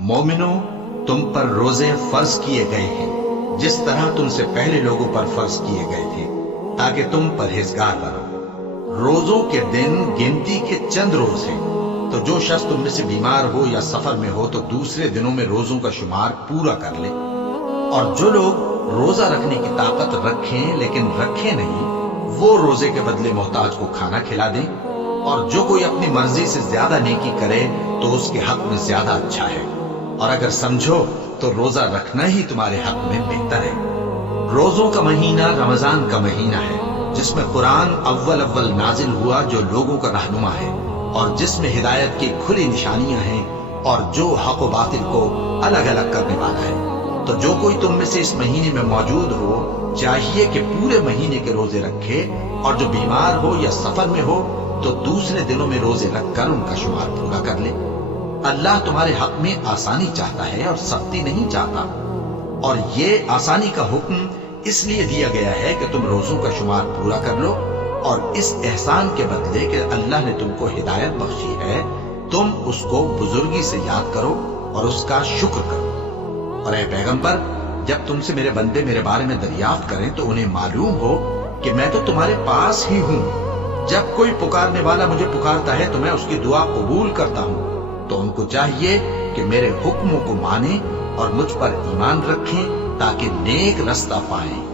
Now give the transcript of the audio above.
مومنو، تم پر روزے فرض کیے گئے ہیں جس طرح تم سے پہلے لوگوں پر فرض کیے گئے تھے، تاکہ تم پرہیزگار بنو۔ روزوں کے دن گنتی کے چند روز ہیں، تو جو شخص تم میں سے بیمار ہو یا سفر میں ہو تو دوسرے دنوں میں روزوں کا شمار پورا کر لے۔ اور جو لوگ روزہ رکھنے کی طاقت رکھیں لیکن رکھیں نہیں، وہ روزے کے بدلے محتاج کو کھانا کھلا دیں۔ اور جو کوئی اپنی مرضی سے زیادہ نیکی کرے تو اس کے حق میں زیادہ اچھا ہے، اور اگر سمجھو تو روزہ رکھنا ہی تمہارے حق میں بہتر ہے۔ روزوں کا مہینہ رمضان کا مہینہ ہے، جس میں قرآن اول نازل ہوا، جو لوگوں کا رہنما ہے اور جس میں ہدایت کی کھلی نشانیاں ہیں، اور جو حق و باطل کو الگ الگ کرنے والا ہے۔ تو جو کوئی تم میں سے اس مہینے میں موجود ہو چاہیے کہ پورے مہینے کے روزے رکھے، اور جو بیمار ہو یا سفر میں ہو تو دوسرے دنوں میں روزے رکھ کر ان کا شمار پورا کر لے۔ اللہ تمہارے حق میں آسانی چاہتا ہے اور سختی نہیں چاہتا، اور یہ آسانی کا حکم اس لیے دیا گیا ہے کہ تم روزوں کا شمار پورا کر لو، اور اس احسان کے بدلے کہ اللہ نے تم کو ہدایت بخشی ہے، تم اس کو بزرگی سے یاد کرو اور اس کا شکر کرو۔ اور اے پیغمبر، جب تم سے میرے بندے میرے بارے میں دریافت کریں تو انہیں معلوم ہو کہ میں تو تمہارے پاس ہی ہوں۔ جب کوئی پکارنے والا مجھے پکارتا ہے تو میں اس کی دعا قبول کرتا ہوں۔ تو ان کو چاہیے کہ میرے حکموں کو مانیں اور مجھ پر ایمان رکھیں تاکہ نیک رستہ پائیں۔